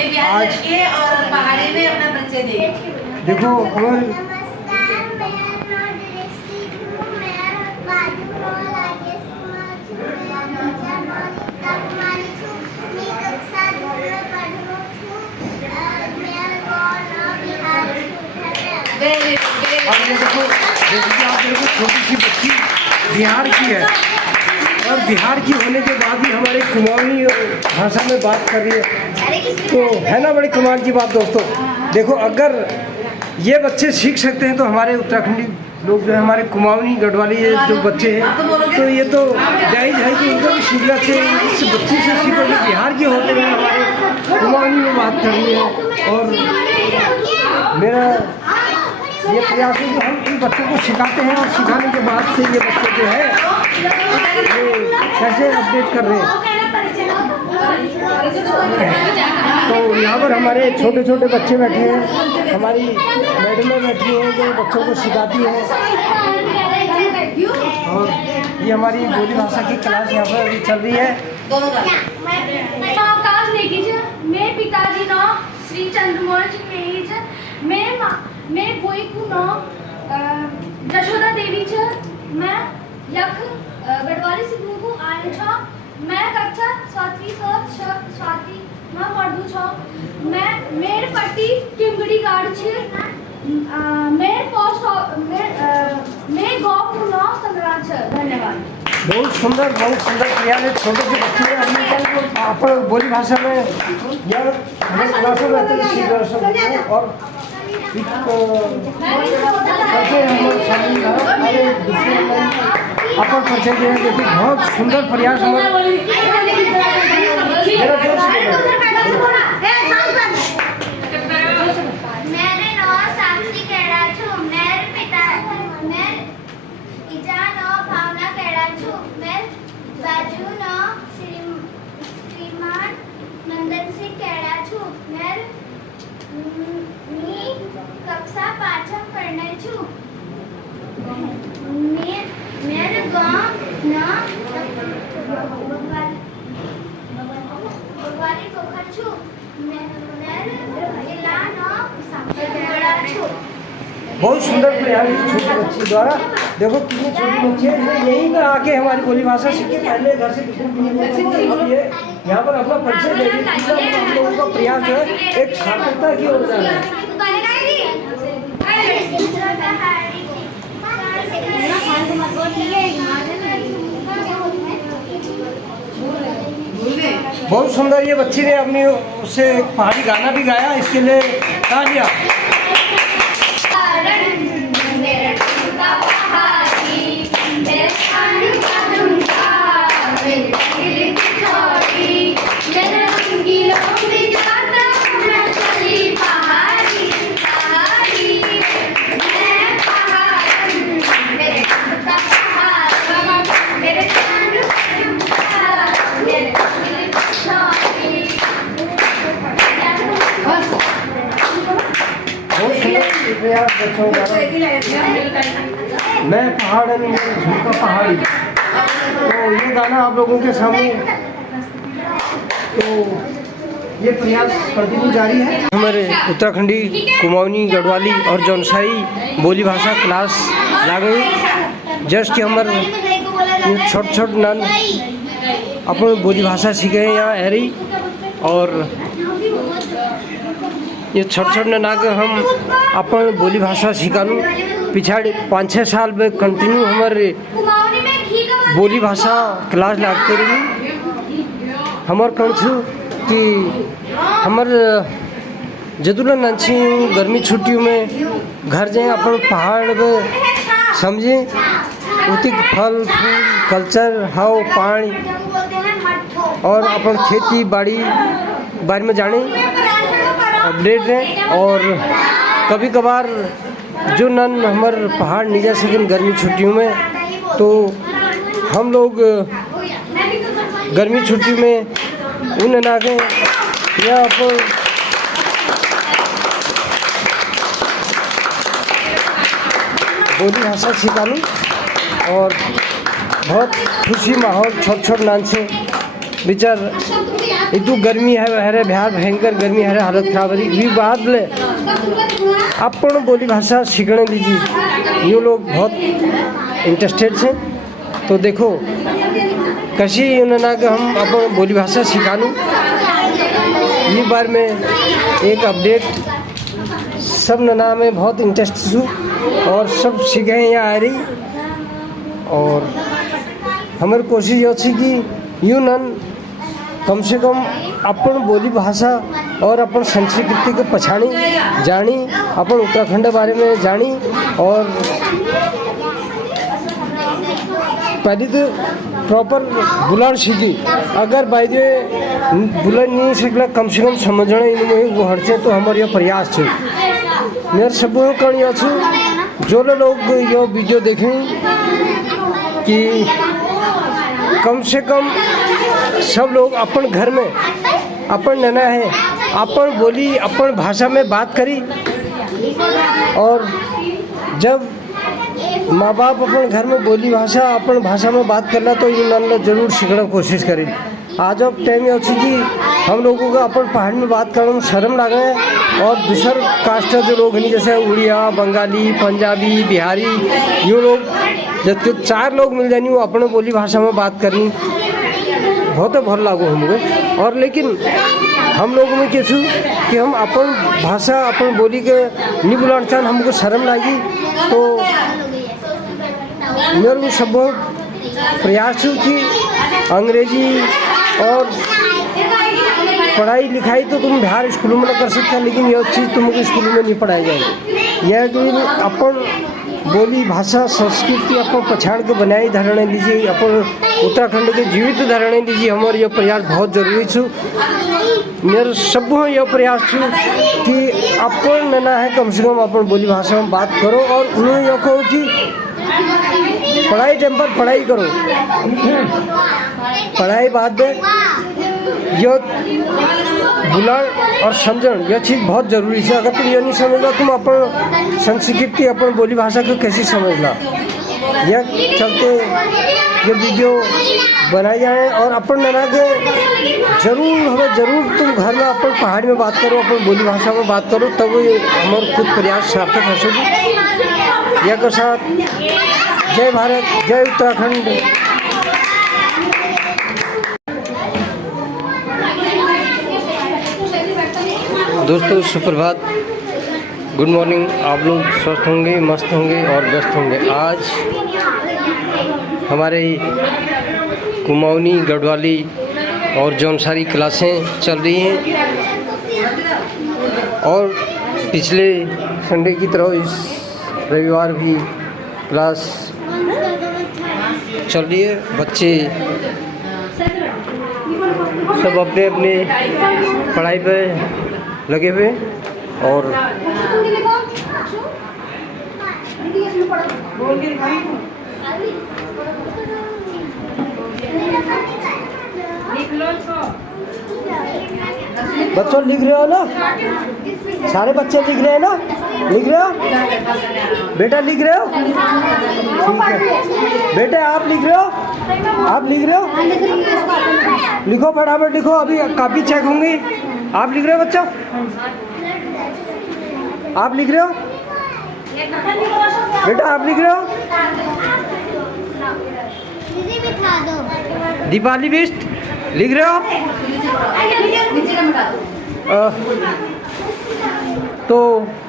आज और पहाड़ी में अपना परिचय दे। देखो हमारे अब ये देखो आप देखो छोटी सी बच्ची बिहार की है और बिहार की होने के बाद भी हमारे कुमाऊनी भाषा में बात कर रही है, तो है ना बड़ी कमाल की बात दोस्तों। देखो अगर ये बच्चे सीख सकते हैं तो हमारे उत्तराखंडी लोग जो है हमारे कुमाऊनी गढ़वाली जो बच्चे हैं तो ये तो जायज़ है कि उनको भी सीखना चाहिए। इस बच्ची से सीखो जो बिहार की होते हुए हमारे कुमाऊनी में बात कर रही है। और मेरा ये प्रयास है कि हम इन बच्चों को सिखाते हैं और सिखाने के बाद से ये बच्चे जो है ये कैसे अपडेट कर रहे हैं। तो यहाँ पर हमारे छोटे छोटे बच्चे बैठे हैं, हमारी मैडमें बैठी हैं जो बच्चों को सिखाती हैं। और ये हमारी बोली भाषा की क्लास यहाँ पर अभी चल रही है। मेरे पिताजी नाम श्री चंद्रमोहन सिंह मैं कोई को नाम जशोदा देवी छ। मैं यख गढ़वाली सीखने को आए छ। मैं कक्षा स्वाति मैं पढ़ू छ। मैं मेरे पट्टी टिमगड़ी गाड़ छ। मेरे पोस्ट मैं गाँव को नाम संग्रह छ। धन्यवाद। बहुत सुंदर प्रयास है। छोटे से बच्चे अपने आप बोली भाषा में यार हमें क्लासों में रहते हैं सीख रहे हैं और अपन परिचय दे रहे हैं। बहुत सुंदर प्रयास हमारे कक्षा पाठम करने छु। मेरे गांव ना भगवानी पोखर छु। मेरे जिला ना बड़ा छु। बहुत सुंदर प्रयास छोटी बच्ची द्वारा। देखो कितनी छोटी बच्ची है, यही ना आके हमारी बोली भाषा सीखे। पहले घर से कितनी ये यहाँ पर अपना परिचय दे रही है। हम लोगों का प्रयास जो है एक सार्थकता की ओर जा रहा है। बहुत सुंदर ये बच्ची ने अपनी उससे पहाड़ी गाना भी गाया, इसके लिए तालियां। मैं पहाड़ झुमका पहाड़ी, तो ये गाना आप लोगों के सामने, तो ये प्रयास कंटिन्यू जारी है। हमारे उत्तराखंडी कुमाऊनी गढ़वाली और जौनसाई बोली भाषा क्लास लागू जस्ट हमारे छोट नन अपने बोली भाषा सीखे हैं यहाँ हरी। और ये छोट नना के हम अपन बोली भाषा सिखानू पिछाड़ी 5-6 साल में कंटिन्यू हमारे बोली भाषा क्लास लागते रही। हमार कौन छू कि हमार जदुला नंची गर्मी छुट्टियों में घर जाए अपन पहाड़ में समझे उतिक फल फूल कल्चर हाव पानी और अपन खेती बाड़ी बारे में जाने अपडेट है। और कभी कभार जो नन हमारे पहाड़ नहीं जा सकें गर्मी छुट्टियों में, तो हम लोग गर्मी छुट्टी में उन ना के यहाँ पर बोली भाषा सिखानी और बहुत खुशी माहौल छोट नान से विचार इतु गर्मी है हरे बिहार भयंकर गर्मी है हालत खराब है भी बाद ले अपन बोली भाषा सीखने दीजिए ये लोग बहुत इंटरेस्टेड हैं। तो देखो कशी उन्होंने कि हम अपन बोली भाषा सिखानू ये बार में एक अपडेट सब नना में बहुत इंटरेस्ट हूँ और सब सीखे यहाँ आ रही और हमारी कोशिश अच्छी कि यूँ नन कम से कम अपन बोली भाषा और अपन संस्कृति को पछाणी जानी अपन उत्तराखंड बारे में जानी और पहले तो प्रॉपर बुलान सीखी अगर बाई बुलान नहीं सकला कम से कम समझना इनमें वो हटसे तो हमारे यह प्रयास है मेरे सब कहानी अच्छी जो लोग ये वीडियो देखें कि कम से कम सब लोग अपन घर में अपन नना है अपन बोली अपन भाषा में बात करी और जब माँ बाप अपन घर में बोली भाषा अपन भाषा में बात करना तो ये नन जरूर सीखने की कोशिश करें। आज अब टाइम ये अच्छी कि हम लोगों का अपन पहाड़ में बात करने में शर्म लगे और दूसर कास्ट जो लोग हैं जैसे उड़िया बंगाली पंजाबी बिहारी ये लोग जब 4 लोग मिल जानी वो अपने बोली भाषा में बात करनी बहुत भल लागू हमको और लेकिन हम लोगों में कैसे कि हम अपन भाषा अपन बोली के नहीं बुलाना चाहन हमको शर्म लगी तो मेरे को सब प्रयास हूँ कि अंग्रेजी और पढ़ाई लिखाई तो तुम बिहार स्कूलों में कर सकते हैं लेकिन यह चीज़ तुमको स्कूलों में नहीं पढ़ाई जाएगी। यह कि अपन बोली भाषा संस्कृति अपन पछाड़ के बनाई धारणा दीजिए अपन उत्तराखंड के जीवित धारणा दीजिए हमारे यह प्रयास बहुत जरूरी छू मेरे सब यह प्रयास छू कि अपन नना है कम से कम अपन बोली भाषा में बात करो और उन्हें यह कहो कि पढ़ाई टाइम पर पढ़ाई करो पढ़ाई बाद में यह बुलान और समझन यह चीज़ बहुत ज़रूरी है। अगर तुम यह नहीं समझना तुम अपन संस्कृति अपन बोली भाषा को कैसे समझना यह चलते ये वीडियो बनाई जाए और अपन नना के जरूर तुम घर में अपन पहाड़ में बात करो अपन बोली भाषा में बात करो तब हमारे कुछ प्रयास सार्थक हो सके। यह के साथ जय भारत जय उत्तराखंड। दोस्तों सुप्रभात गुड मॉर्निंग आप लोग स्वस्थ होंगे मस्त होंगे और व्यस्त होंगे। आज हमारे कुमाऊनी गढ़वाली और जौनसारी क्लासें चल रही हैं और पिछले संडे की तरह इस रविवार भी क्लास चल रही है। बच्चे सब अपने अपने पढ़ाई पे लगे हुए और बच्चों लिख रहे हो ना सारे बच्चे लिख रहे हैं ना लिख रहे हो बेटा लिख रहे हो ठीक है बेटा आप लिख रहे हो लिखो फटाफट लिखो अभी कापी चेक होंगी। आप लिख रहे हो बच्चा आप लिख रहे हो बेटा आप लिख रहे हो दीपाली बिस्ट लिख रहे हो आप तो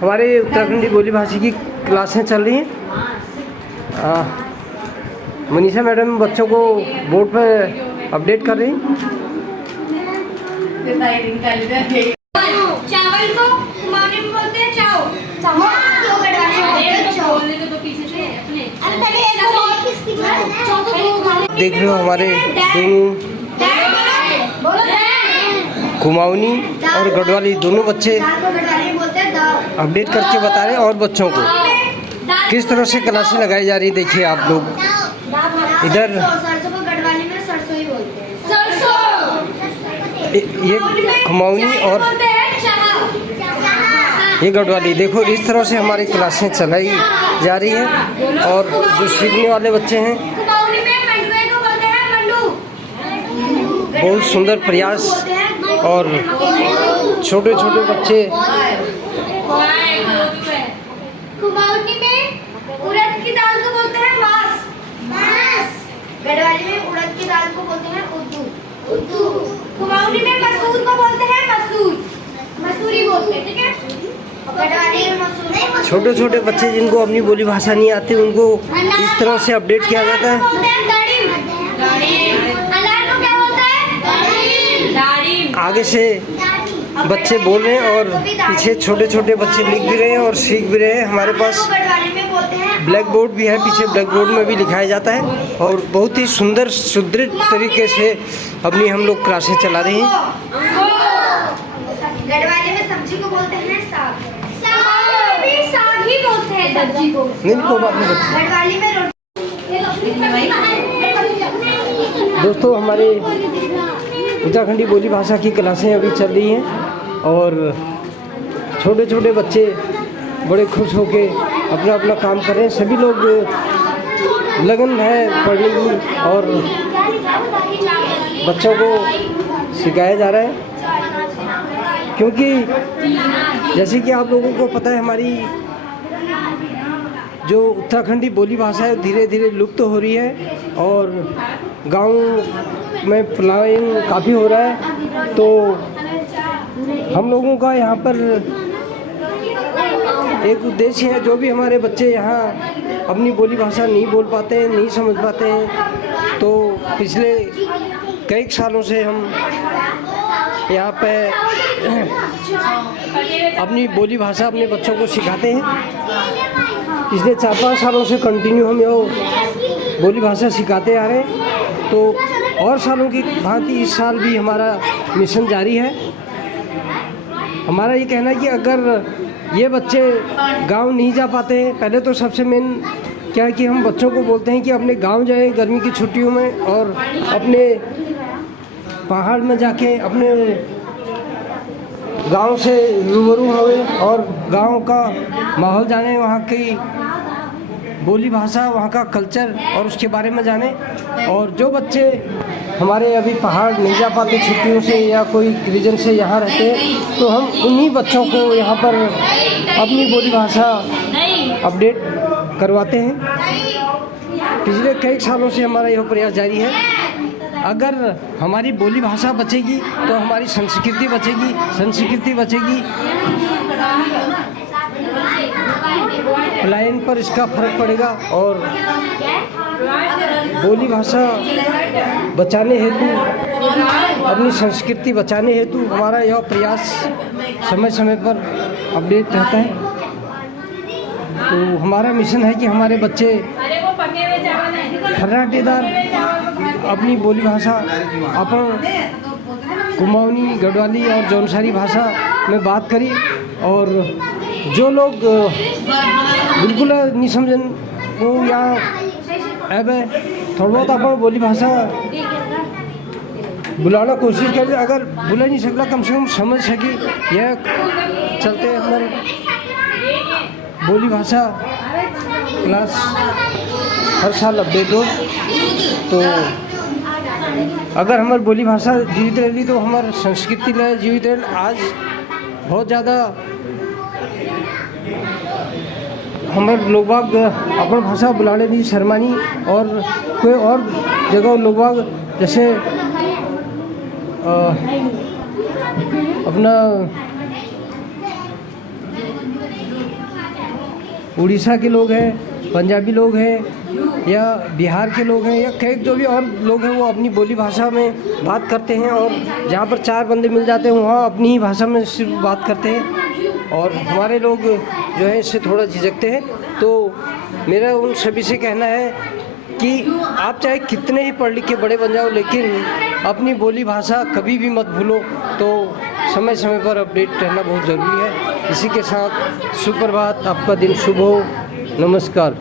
हमारे उत्तराखंडी बोली भाषा की क्लासें चल रही हैं। मनीषा मैडम बच्चों को बोर्ड पर अपडेट कर रही चावल को कुमाऊनी में बोलते हैं चाव देख रहे हो हमारे दोनों कुमाऊनी और गढ़वाली दोनों बच्चे अपडेट करके बता रहे हैं और बच्चों को किस तरह से क्लासें लगाई जा रही देखिए आप लोग इधर ये कुमाऊनी और ये गढ़वाली देखो इस तरह से हमारी क्लासें चलाई जा रही है और जो सीखने वाले बच्चे हैं बहुत सुंदर प्रयास और छोटे छोटे बच्चे कुमाऊनी में उड़द की दाल को बोलते हैं मास। गढ़वाली में उड़द की दाल को बोलते हैं उद्दू। कुमाऊनी में मसूर को बोलते हैं मसूरी बोलते हैं, ठीक है। गढ़वाली में मसूर। छोटे छोटे बच्चे जिनको अपनी बोली भाषा नहीं आती उनको इस तरह से अपडेट किया जाता है। अनार को क्या बोलते हैं? आगे से बच्चे बोल रहे हैं और पीछे छोटे छोटे बच्चे लिख भी रहे हैं और सीख भी रहे हैं। हमारे पास ब्लैक बोर्ड भी है, पीछे ब्लैक बोर्ड में भी लिखाया जाता है और बहुत ही सुंदर सुदृढ़ तरीके से अपनी हम लोग क्लासेस चला रहे हैं। गढ़वाली में सब्जी को बोलते हैं साग। भी साग ही बोलते हैं सब्जी को। नहीं को बात नहीं। गढ़वाली में दोस्तों हमारे उत्तराखंडी बोली भाषा की क्लासें अभी चल रही हैं और छोटे छोटे बच्चे बड़े खुश होके अपना अपना काम कर रहे हैं। सभी लोग लगन है पढ़ने की और बच्चों को सिखाया जा रहा है, क्योंकि जैसे कि आप लोगों को पता है हमारी जो उत्तराखंडी बोली भाषा है धीरे धीरे लुप्त हो रही है और गांव में पलायन काफ़ी हो रहा है। तो हम लोगों का यहाँ पर एक उद्देश्य है, जो भी हमारे बच्चे यहाँ अपनी बोली भाषा नहीं बोल पाते हैं, नहीं समझ पाते हैं, तो पिछले कई सालों से हम यहाँ पे अपनी बोली भाषा अपने बच्चों को सिखाते हैं। पिछले 4-5 सालों से कंटिन्यू हम ये बोली भाषा सिखाते आ रहे हैं। तो और सालों की भांति इस साल भी हमारा मिशन जारी है। हमारा ये कहना है कि अगर ये बच्चे गांव नहीं जा पाते हैं, पहले तो सबसे मेन क्या है कि हम बच्चों को बोलते हैं कि अपने गांव जाएं गर्मी की छुट्टियों में और अपने पहाड़ में जाके अपने गांव से रूबरू हुए और गांव का माहौल जाने, वहाँ की बोली भाषा, वहाँ का कल्चर और उसके बारे में जाने। और जो बच्चे हमारे अभी पहाड़ नहीं जा पाते छुट्टियों से या कोई रीजन से यहाँ रहते हैं, तो हम उन्हीं बच्चों को यहाँ पर अपनी बोली भाषा अपडेट करवाते हैं। पिछले कई सालों से हमारा यह प्रयास जारी है। अगर हमारी बोली भाषा बचेगी तो हमारी संस्कृति बचेगी, संस्कृति बचेगी पलायन पर इसका फर्क पड़ेगा। और बोली भाषा बचाने हेतु, अपनी संस्कृति बचाने हेतु हमारा यह प्रयास समय समय पर अपडेट रहता है। तो हमारा मिशन है कि हमारे बच्चे खर्राटेदार अपनी बोली भाषा अपन कुमाऊनी, गढ़वाली और जौनसारी भाषा में बात करी। और जो लोग बिल्कुल नहीं समझन वो या अब थोड़ा बहुत अपन बोली भाषा बुलाना कोशिश करें। अगर बुला नहीं सकला कम से कम समझ सके, यह चलते हमारे बोली भाषा क्लास हर साल अपडेट हो। तो अगर हमारी बोली भाषा जीवित रही तो हमारी संस्कृति में जीवित रही। आज बहुत ज़्यादा हमारे लोग बाग अपन भाषा बुलाने दी शर्मानी, और कोई और जगह लोग बाग जैसे अपना उड़ीसा के लोग हैं, पंजाबी लोग हैं या बिहार के लोग हैं या कई जो भी और लोग हैं, वो अपनी बोली भाषा में बात करते हैं। और जहाँ पर 4 बंदे मिल जाते हैं वहाँ अपनी ही भाषा में सिर्फ बात करते हैं। और हमारे लोग जो है इससे थोड़ा झिझकते हैं। तो मेरा उन सभी से कहना है कि आप चाहे कितने ही पढ़ लिख के बड़े बन जाओ, लेकिन अपनी बोली भाषा कभी भी मत भूलो। तो समय समय पर अपडेट रहना बहुत ज़रूरी है। इसी के साथ सुप्रभात, आपका दिन शुभ हो। नमस्कार।